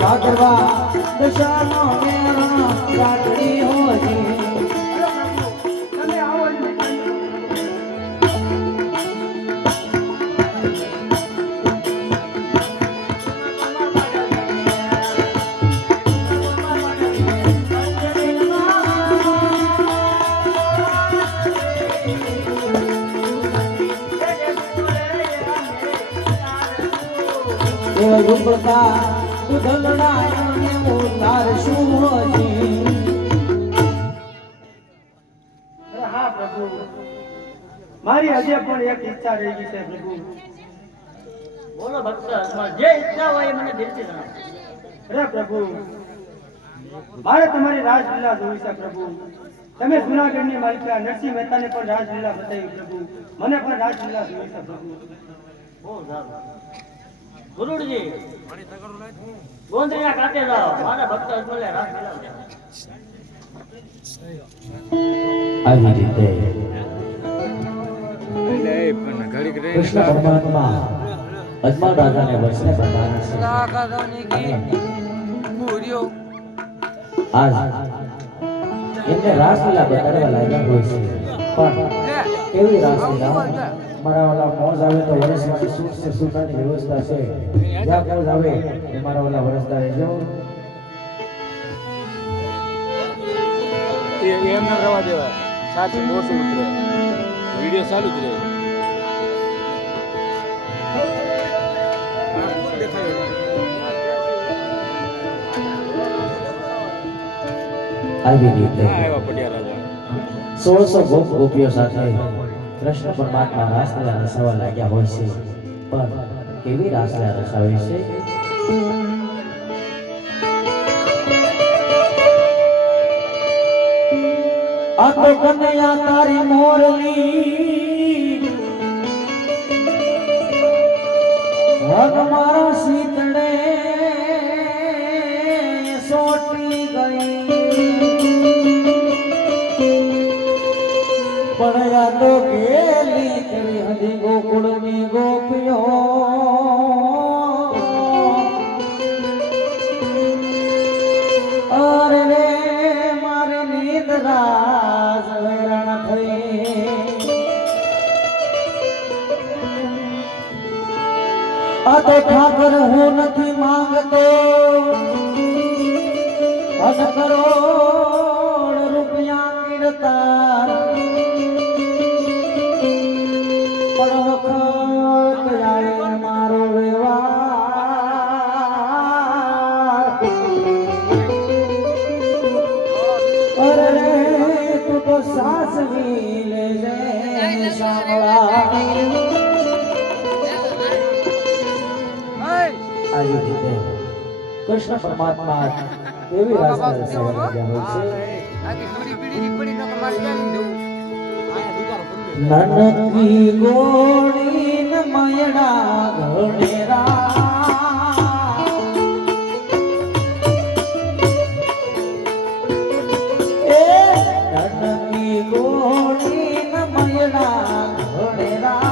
ભાગવા દશાનો મેરણ રાતડી હોજી રૂપતા ઉધલડાયો ને ઉતાર શું હોજી હા પ્રભુ મારી હજે પણ એક ઈચ્છા રહી ગઈ છે પ્રભુ બોલો ભક્ત જે ઈચ્છા હોય મને દિલથી જણાવો અરે પ્રભુ મારે તમારી રાજલીલા જોવી છે પ્રભુ તમે જૂનાગઢની માલિકા નરસિંહ મહેતાને પણ રાજલીલા બતાવી પ્રભુ મને પણ રાજલીલા જોવી છે પ્રભુ બહુ સારું ગુરુજી ગોંદરીના કાંઠે જાઓ મારા ભક્ત અજમલે રાજલીલા આવી રીતે કૃષ્ણ પરમાત્મા અજમલ રાજાને વચને બંધાયા છે આજ એમને રાસલીલા બતાડવા લાગ્યા હોય છે પણ કેવી રાસલીલા મારા વાલા મોજ આવે તો વર્ષમાં સુખ છે સુખાની વ્યવસ્થા છે જ્યાં મોજ આવે એ મારા વાલા વરસતા રહેજો એમ ન રવા દેવાય સાચું મોસું ઉતરે વિડીયો ચાલુ જ રહે આવી રીતે આવ્યા પટિયા રાજા 1600 ગોપીઓ સાથે કૃષ્ણ પરમાત્મા રાસલીલા રસાવા લાગ્યા હોય છે પણ કેવી રાસલીલા રસાવે છે આ તો કનૈયા તારી મોરલી હક મારા શીતળે સોટી ગઈ પણ યાદો ગેલી તેરી હદી ગોકુળની ગોપીઓ અરે રે મારી નિદ્રા ઝવેરણ થઈ આ તો ઠાકર હું નથી માંગતો અન કરોડ રૂપિયા કીર્તા પણ વખત આવે મારો વ્યવહાર અરે રે તું તો સાસવી લેજે સાંભળા આવી રીતે કૃષ્ણ પરમાત્મા એવી રાસલીલા રસાવા લાગ્યા હોય છે નનકી ગોળી ન મયડા ઘણેરા એ નનકી ગોળી ન મયડા ઘણેરા